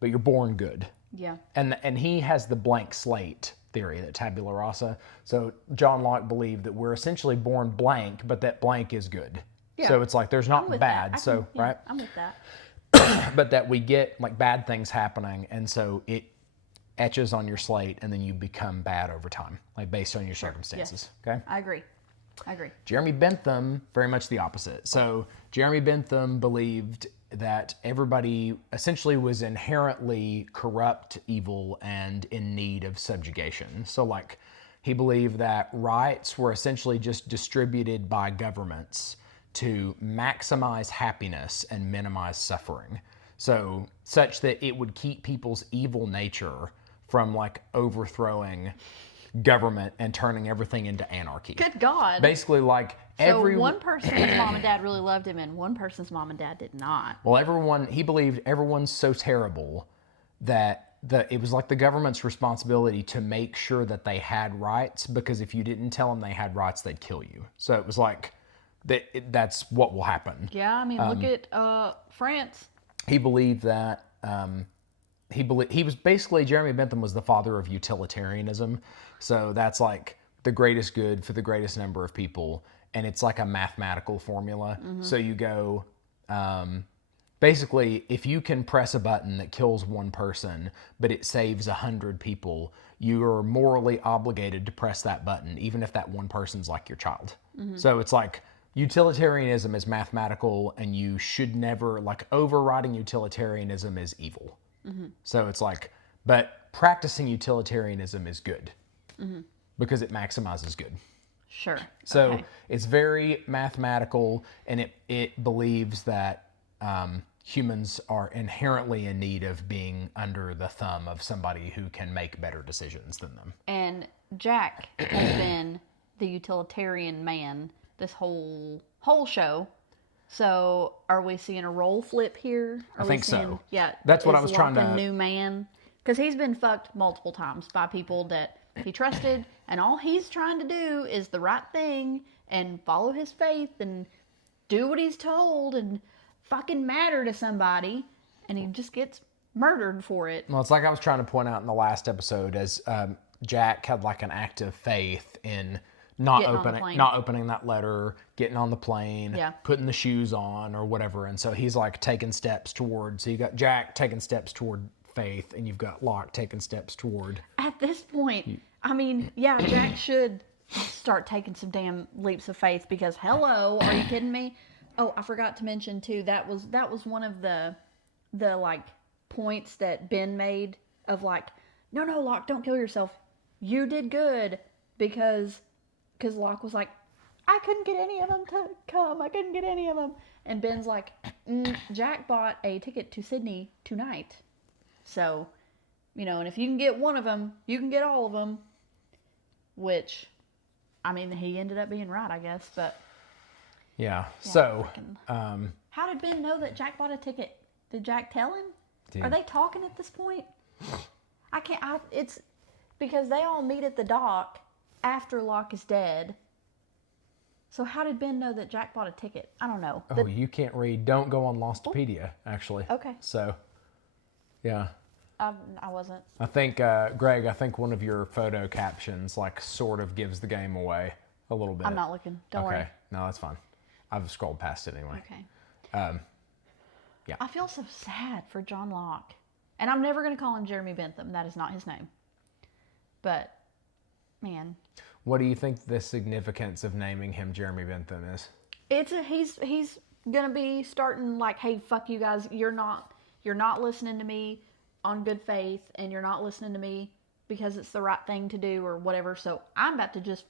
but you're born good. Yeah. And he has the blank slate theory, that tabula rasa. So John Locke believed that we're essentially born blank, but that blank is good. Yeah. So it's like there's not bad. Right? I'm with that. But that we get like bad things happening, and so it etches on your slate, and then you become bad over time, like based on your circumstances. Yes. Okay. I agree. Jeremy Bentham, very much the opposite. So Jeremy Bentham believed that everybody essentially was inherently corrupt, evil, and in need of subjugation. So like he believed that rights were essentially just distributed by governments to maximize happiness and minimize suffering. So such that it would keep people's evil nature from like overthrowing government and turning everything into anarchy. Good God. Basically like So one person's mom and dad really loved him and one person's mom and dad did not. Well, he believed everyone's so terrible that it was like the government's responsibility to make sure that they had rights, because if you didn't tell them they had rights, they'd kill you. So it was like that's what will happen. Yeah, I mean, look at France. He believed that he was basically, Jeremy Bentham was the father of utilitarianism. So that's like the greatest good for the greatest number of people, and it's like a mathematical formula. So you go, basically, if you can press a button that kills one person, but it saves 100 people, you are morally obligated to press that button, even if that one person's like your child. So it's like utilitarianism is mathematical, and you should never, like, overriding utilitarianism is evil. So it's like, but practicing utilitarianism is good because it maximizes good. Sure. So Okay. it's very mathematical, and it believes that humans are inherently in need of being under the thumb of somebody who can make better decisions than them. And Jack has been the utilitarian man this whole show. So are we seeing a role flip here? I think so. Yeah. That's what I is was trying Locke to- a new man? Because he's been fucked multiple times by people that he trusted, and all he's trying to do is the right thing and follow his faith and do what he's told and fucking matter to somebody, and he just gets murdered for it. Well, it's like I was trying to point out in the last episode, as Jack had like an act of faith in not Getting on the plane. opening that letter, getting on the plane, Yeah. putting the shoes on or whatever. And so he's like taking steps toward, so you got Jack taking steps toward faith, and you've got Locke taking steps toward. At this point, I mean, yeah, Jack should start taking some damn leaps of faith, because hello, are you kidding me? Oh, I forgot to mention too, that was one of the like points that Ben made of like, no, Locke, don't kill yourself. You did good, because Locke was like, I couldn't get any of them to come. I couldn't get any of them. And Ben's like, Jack bought a ticket to Sydney tonight. So, and if you can get one of them, you can get all of them. Which, I mean, he ended up being right, I guess. But Yeah. So, how did Ben know that Jack bought a ticket? Did Jack tell him? Are they talking at this point? It's because they all meet at the dock after Locke is dead. So how did Ben know that Jack bought a ticket? I don't know. oh, you can't read. Don't go on Lostopedia, actually. Okay. So, yeah. I wasn't. I think, Greg, one of your photo captions like sort of gives the game away a little bit. I'm not looking. Don't worry. Okay. No, that's fine. I've scrolled past it anyway. Okay. Yeah. I feel so sad for John Locke. And I'm never going to call him Jeremy Bentham. That is not his name. But, man. What do you think the significance of naming him Jeremy Bentham is? He's going to be starting like, hey, fuck you guys. You're not listening to me on good faith, and you're not listening to me because it's the right thing to do or whatever. So I'm about to just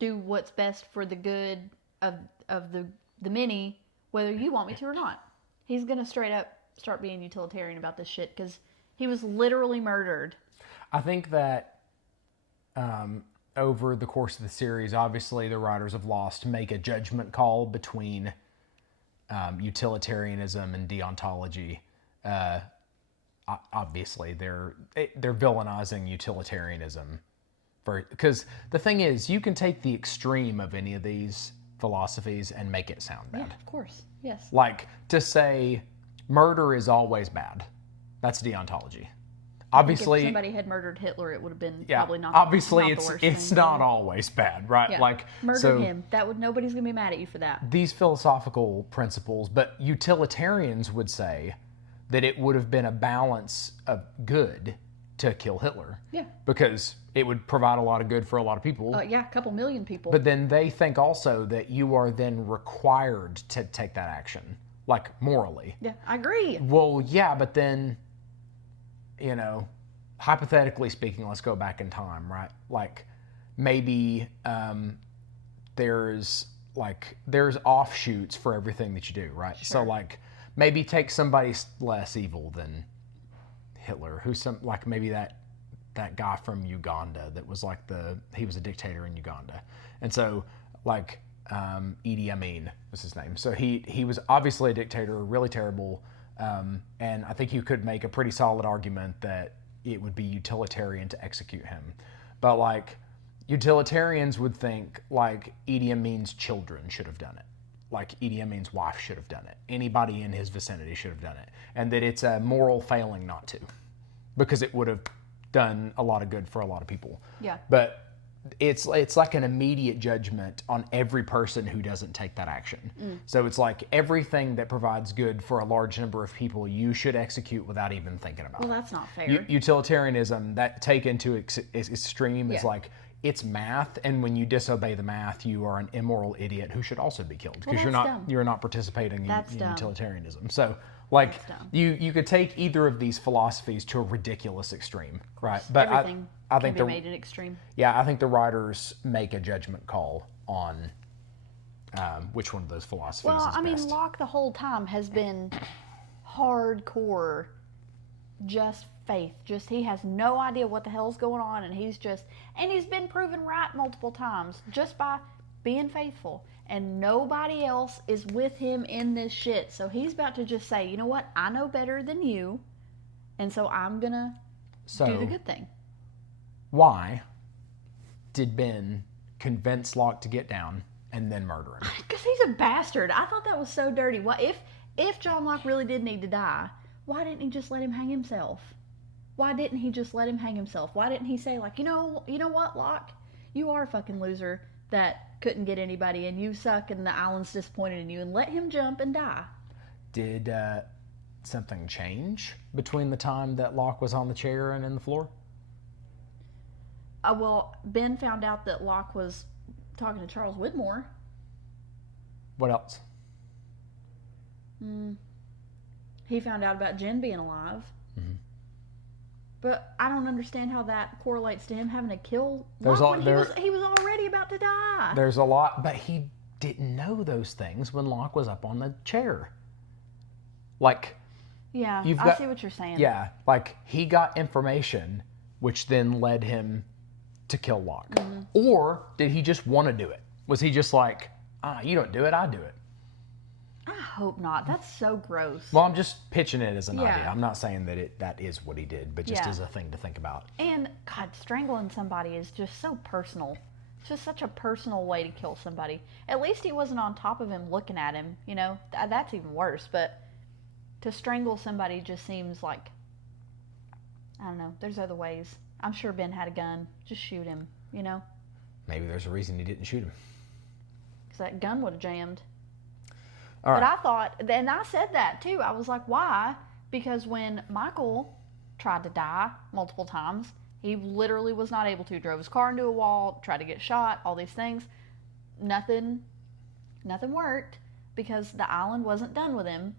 do what's best for the good of the many, whether you want me to or not. He's going to straight up start being utilitarian about this shit, because he was literally murdered. I think that over the course of the series, obviously the writers of Lost make a judgment call between utilitarianism and deontology. Obviously, they're villainizing utilitarianism, because the thing is, you can take the extreme of any of these philosophies and make it sound bad. Yeah, of course. Yes. Like to say murder is always bad. That's deontology. Obviously, if somebody had murdered Hitler, it would have been yeah. probably not. Obviously, not the worst it's thing. not always bad, right? Yeah. Like Murder him. Nobody's gonna be mad at you for that. These philosophical principles, but utilitarians would say that it would have been a balance of good to kill Hitler. Yeah. Because it would provide a lot of good for a lot of people. Yeah, a couple million people. But then they think also that you are then required to take that action, like morally. Yeah, I agree. Well, yeah, but then, hypothetically speaking, let's go back in time, right? Like maybe there's offshoots for everything that you do, right? Sure. So like maybe take somebody less evil than Hitler, maybe that guy from Uganda that was he was a dictator in Uganda. And so Idi Amin was his name. So he was obviously a dictator, really terrible, And I think you could make a pretty solid argument that it would be utilitarian to execute him. But like, utilitarians would think like Idi Amin's children should have done it. Like Idi Amin's wife should have done it. Anybody in his vicinity should have done it. And that it's a moral failing not to, because it would have done a lot of good for a lot of people. Yeah. But it's like an immediate judgment on every person who doesn't take that action. So it's like everything that provides good for a large number of people, you should execute without even thinking about it. Well, that's not fair. Utilitarianism, that taken to extreme, is Yeah. like, it's math, and when you disobey the math, you are an immoral idiot who should also be killed, because Well, you're not participating in dumb. utilitarianism. So like, That's dumb. you could take either of these philosophies to a ridiculous extreme, right? But Everything I think can be made an extreme. yeah, I think the writers make a judgment call on which one of those philosophies Well, is I mean, best. Locke the whole time has been hardcore, just faith. Just he has no idea what the hell's going on, and he's been proven right multiple times just by being faithful. And nobody else is with him in this shit. So he's about to just say, you know what? I know better than you, and so I'm gonna do the good thing. Why did Ben convince Locke to get down and then murder him? Because he's a bastard. I thought that was so dirty. What if John Locke really did need to die? Why didn't he just let him hang himself? Why didn't he just let him hang himself? Why didn't he say, like, you know what, Locke? You are a fucking loser that couldn't get anybody, and you suck, and the island's disappointed in you, and let him jump and die. Did something change between the time that Locke was on the chair and in the floor? Well, Ben found out that Locke was talking to Charles Widmore. What else? He found out about Jen being alive. But I don't understand how that correlates to him having to kill Locke when he was already about to die. There's a lot, but he didn't know those things when Locke was up on the chair. Like, Yeah, I see what you're saying. Yeah, like he got information which then led him to kill Locke. Or did he just want to do it? Was he just like, you don't do it, I do it? I hope not. That's so gross. Well, I'm just pitching it as an Yeah. idea. I'm not saying that is what he did, but just Yeah. as a thing to think about. And, God, strangling somebody is just so personal. It's just such a personal way to kill somebody. At least he wasn't on top of him looking at him, you know? That's even worse, but to strangle somebody just seems like, I don't know, there's other ways. I'm sure Ben had a gun. Just shoot him, you know? Maybe there's a reason he didn't shoot him. Because that gun would have jammed. All right. But I thought, and I said that too. I was like, why? Because when Michael tried to die multiple times, he literally was not able to. Drove his car into a wall, tried to get shot, all these things. Nothing worked because the island wasn't done with him.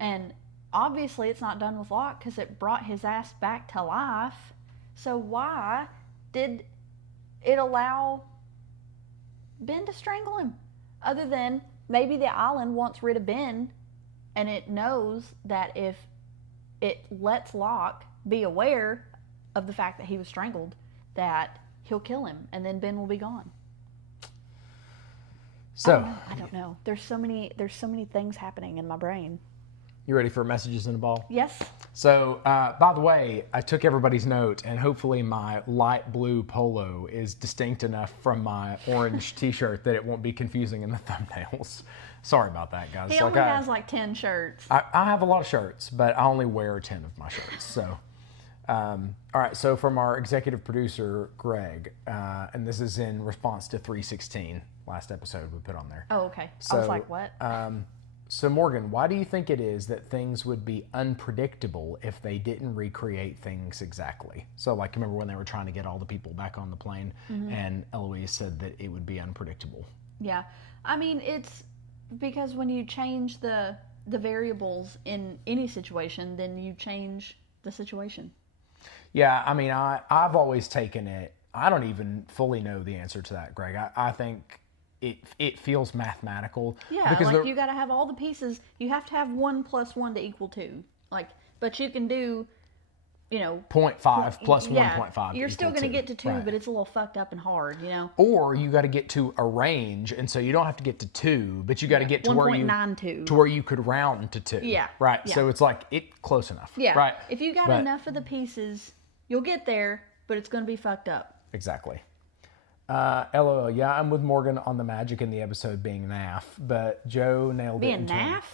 And obviously it's not done with Locke because it brought his ass back to life. So why did it allow Ben to strangle him? Other than maybe the island wants rid of Ben, and it knows that if it lets Locke be aware of the fact that he was strangled, that he'll kill him, and then Ben will be gone. So, I don't know. There's so many things happening in my brain. you ready for messages in a ball? Yes. So, by the way, I took everybody's note, and hopefully my light blue polo is distinct enough from my orange t-shirt that it won't be confusing in the thumbnails. Sorry about that, guys. He only has like 10 shirts. I have a lot of shirts, but I only wear 10 of my shirts. So, all right. So from our executive producer, Greg, and this is in response to 316, last episode we put on there. Oh, okay. I was like, what? So Morgan, why do you think it is that things would be unpredictable if they didn't recreate things exactly? So like, remember when they were trying to get all the people back on the plane, and Eloise said that it would be unpredictable? Yeah. I mean, it's because when you change the variables in any situation, then you change the situation. Yeah, I mean, I've always taken it, I don't even fully know the answer to that, Greg. I think it feels mathematical. Yeah, because like you got to have all the pieces. You have to have 1 + 1 to equal 2. Like, but you can do 0.5 plus yeah, 1.5. you're still going to get to 2, right. but it's a little fucked up and hard, Or you got to get to a range, and so you don't have to get to 2, but you got to get to where 1.92 you could round to 2. Yeah. Right. Yeah. So it's like close enough. Yeah. Right. If you got enough of the pieces, you'll get there, but it's going to be fucked up. Exactly. LOL. Yeah, I'm with Morgan on the magic in the episode being naff, but Joe nailed it. Being naff?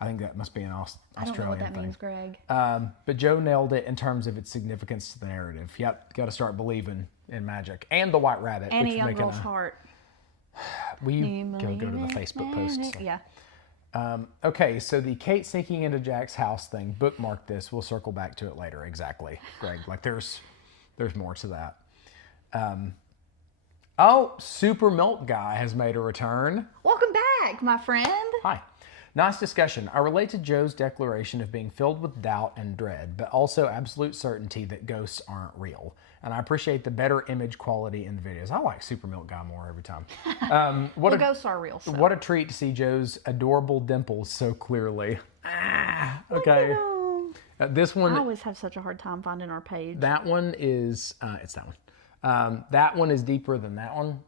I think that must be an Australian I don't know what that thing. means, Greg. But Joe nailed it in terms of its significance to the narrative. Yep, got to start believing in magic and the White Rabbit. And a young girl's heart. Will you go to the Facebook posts? Yeah. Okay, so the Kate sneaking into Jack's house thing, bookmark this. We'll circle back to it later. Exactly, Greg. Like there's more to that. Super Milk Guy has made a return. Welcome back, my friend. Hi. Nice discussion. I relate to Joe's declaration of being filled with doubt and dread, but also absolute certainty that ghosts aren't real. And I appreciate the better image quality in the videos. I like Super Milk Guy more every time. Ghosts are real. So. What a treat to see Joe's adorable dimples so clearly. Okay. This one. I always have such a hard time finding our page. That one is, it's that one. That one is deeper than that one.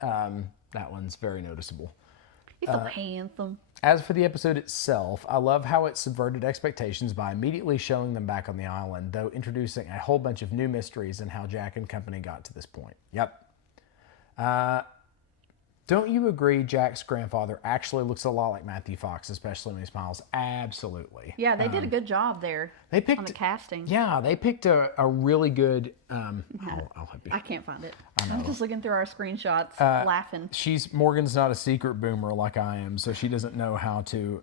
That one's very noticeable. He's so handsome. As for the episode itself, I love how it subverted expectations by immediately showing them back on the island, though introducing a whole bunch of new mysteries and how Jack and company got to this point. Yep. Don't you agree Jack's grandfather actually looks a lot like Matthew Fox, especially when he smiles? Absolutely. Yeah, they did a good job there on the casting. Yeah, they picked a really good... I'll help you. I can't find it. I'm just looking through our screenshots, laughing. Morgan's not a secret boomer like I am, so she doesn't know how to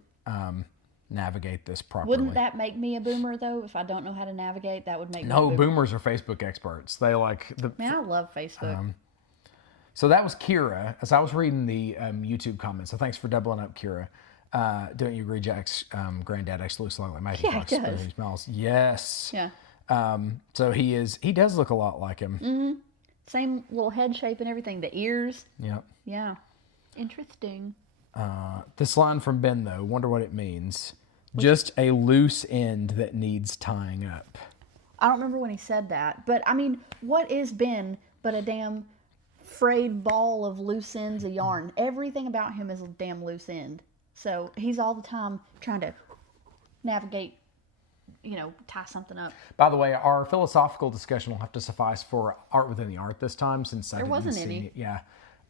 navigate this properly. Wouldn't that make me a boomer, though? If I don't know how to navigate, that would make me a boomer. Boomers are Facebook experts. They like... Man, I love Facebook. So that was Kira. As I was reading the YouTube comments, so thanks for doubling up, Kira. Don't you agree Jack's granddad actually looks like Matthew Fox? Yeah, he does. He smells. Yes. Yeah. So he does look a lot like him. Mm-hmm. Same little head shape and everything. The ears. Yep. Yeah. Interesting. This line from Ben, though, wonder what it means. Just a loose end that needs tying up. I don't remember when he said that, but I mean, what is Ben but a damn frayed ball of loose ends of yarn? Everything about him is a damn loose end. So he's all the time trying to navigate, tie something up. By the way, our philosophical discussion will have to suffice for Art Within the Art this time, since there wasn't any. Yeah.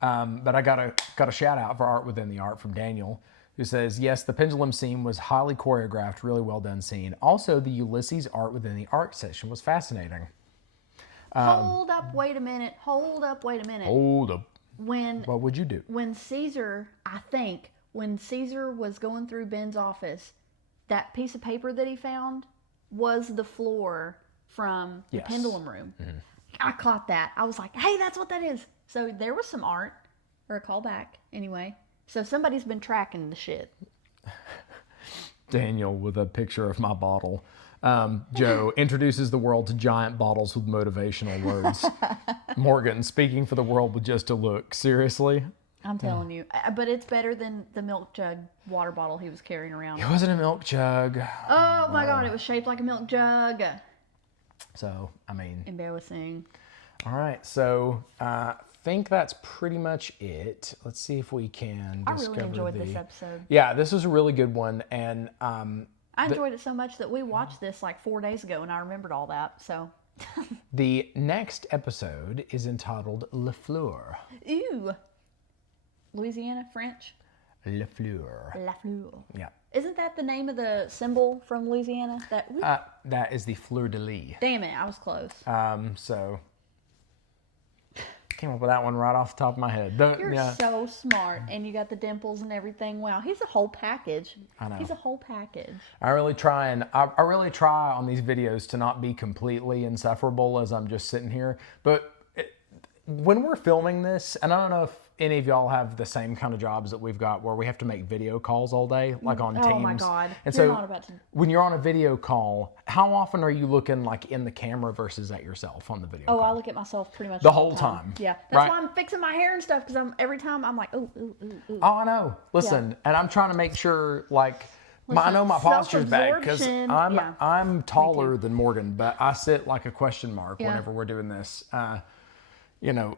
But I got a shout out for Art Within the Art from Daniel, who says, yes, the pendulum scene was highly choreographed, really well done scene. Also, the Ulysses Art Within the Art session was fascinating. Hold up, wait a minute. Hold up. What would you do? When Caesar was going through Ben's office, that piece of paper that he found was the floor from the pendulum room. Mm-hmm. I caught that. I was like, hey, that's what that is. So there was some art, or a callback, anyway. So somebody's been tracking the shit. Daniel with a picture of my bottle. Joe introduces the world to giant bottles with motivational words. Morgan, speaking for the world with just a look. Seriously? I'm telling you. But it's better than the milk jug water bottle he was carrying around. It wasn't a milk jug. Oh my God, it was shaped like a milk jug. So, I mean... Embarrassing. All right, so I think that's pretty much it. Let's see if we can discover I really enjoyed this episode. Yeah, this was a really good one, and... I enjoyed it so much that we watched this like 4 days ago, and I remembered all that, so... The next episode is entitled Le Fleur. Ooh. Louisiana, French? Le Fleur. La Fleur. Yeah. Isn't that the name of the symbol from Louisiana? That is the fleur de lis. Damn it, I was close. So... Came up with that one right off the top of my head. You're so smart, and you got the dimples and everything. Wow, he's a whole package. I know. He's a whole package. I really try on these videos to not be completely insufferable as I'm just sitting here. But when we're filming this, and I don't know if any of y'all have the same kind of jobs that we've got where we have to make video calls all day, like on Teams. Oh my God. And you're so not about to... when you're on a video call, how often are you looking like in the camera versus at yourself on the video call? I look at myself pretty much the whole time. Yeah. That's why I'm fixing my hair and stuff, because every time I'm like, ooh. Oh, I know. Listen, and I'm trying to make sure, like I know my posture's bad because self-absorption- I'm taller than Morgan, but I sit like a question mark Yeah. whenever we're doing this. You know,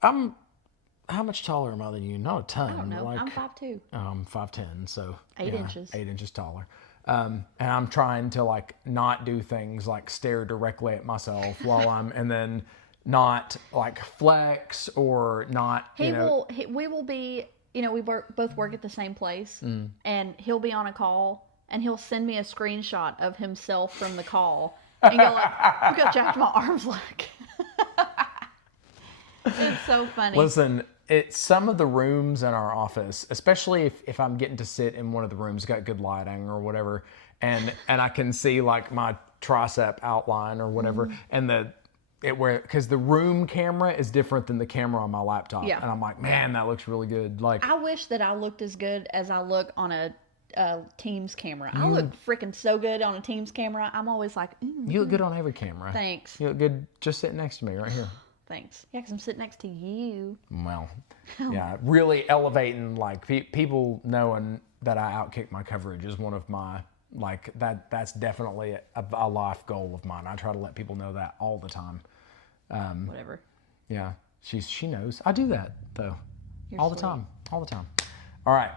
how much taller am I than you? Not a ton. I don't know. Like, I'm 5'2". I'm 5'10", so 8 inches. 8 inches taller. And I'm trying to like not do things like stare directly at myself while and then not like flex or not. We will be. We both work at the same place, and he'll be on a call, and he'll send me a screenshot of himself from the call, and go like, "Look how jacked my arms look." It's so funny. Listen, it's some of the rooms in our office, especially if I'm getting to sit in one of the rooms, got good lighting or whatever, and I can see like my tricep outline or whatever, and because the room camera is different than the camera on my laptop, and I'm like, man, that looks really good. Like, I wish that I looked as good as I look on a Teams camera. I look freaking so good on a Teams camera. I'm always like, you look good on every camera. Thanks. You look good just sitting next to me right here. Thanks. Yeah, because I'm sitting next to you. Well, yeah, really elevating, like, people knowing that I outkick my coverage is one of my, like, that's definitely a life goal of mine. I try to let people know that all the time. Whatever. Yeah, she knows. I do that, though. You're all sweet. the time. All the time. All right.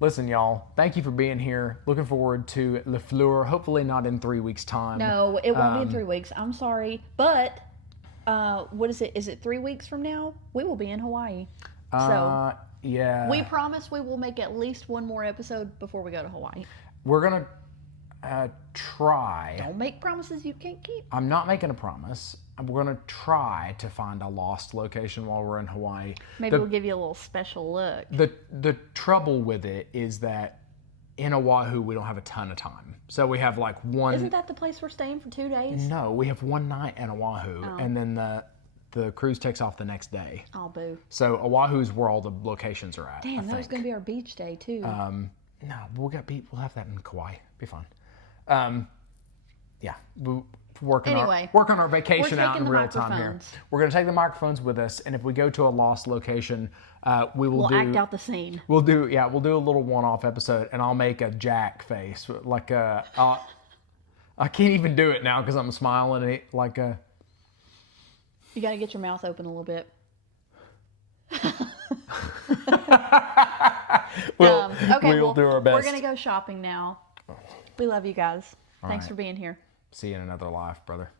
Listen, y'all, thank you for being here. Looking forward to Le Fleur, hopefully not in 3 weeks' time. No, it won't be in 3 weeks. I'm sorry. But, what is it? Is it 3 weeks from now? We will be in Hawaii. So, yeah. we promise we will make at least one more episode before we go to Hawaii. We're going to try. Don't make promises you can't keep. I'm not making a promise. We're going to try to find a lost location while we're in Hawaii. Maybe we'll give you a little special look. The trouble with it is that in Oahu, we don't have a ton of time. So we have like one... Isn't that the place we're staying for 2 days? No, we have one night in Oahu, and then the cruise takes off the next day. Oh, boo. So Oahu's where all the locations are at. Damn, that was going to be our beach day, too. No, we'll have that in Kauai. Be fun. Yeah, we're working our vacation out in real time here. We're going to take the microphones with us, and if we go to a lost location, we'll act out the scene. We'll do a little one-off episode, and I'll make a Jack face, like I can't even do it now because I'm smiling like a. You got to get your mouth open a little bit. We'll do our best. We're going to go shopping now. We love you guys. Thanks right. for being here. See you in another life, brother.